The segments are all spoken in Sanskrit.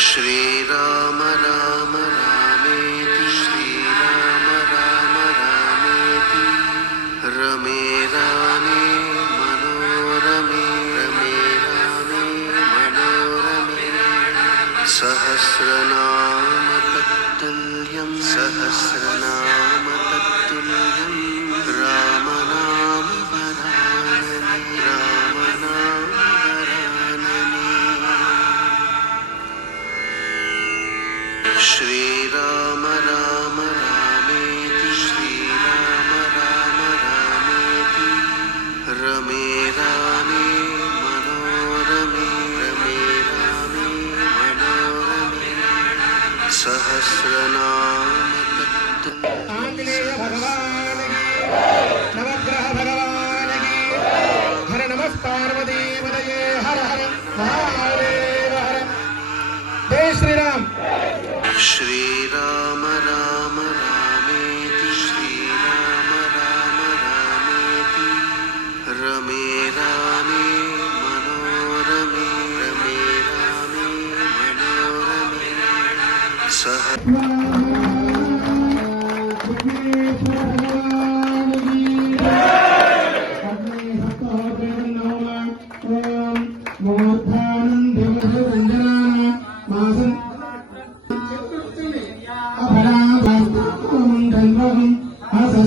श्रीराम राम रामेति श्रीराम राम रामेति श्री राम राम रामे रमे रामे मनोरमे रमे, रमे रामे मनोरमे सहस्रनामकुल्यं सहस्र श्रीराम राम रामेति श्रीराम राम रामेति रमे रामे मनो रमे रमे रामे मनो रमे नवग्रह भग्रह भगवान हरे नमस्तावदेवदये हर हर श्रीराम राम रामेति श्रीराम राम रामेति रमे रामे मनोरमे रमे रामे मनोरमे सह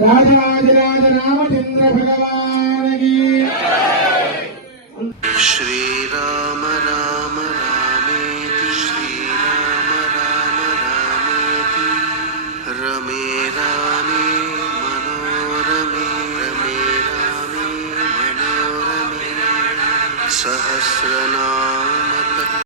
राज राजराज रामचन्द्रभवामे श्रीराम राम रामेति श्रीराम राम रामेति रमे रामे मनो रमे रामे मनोरमे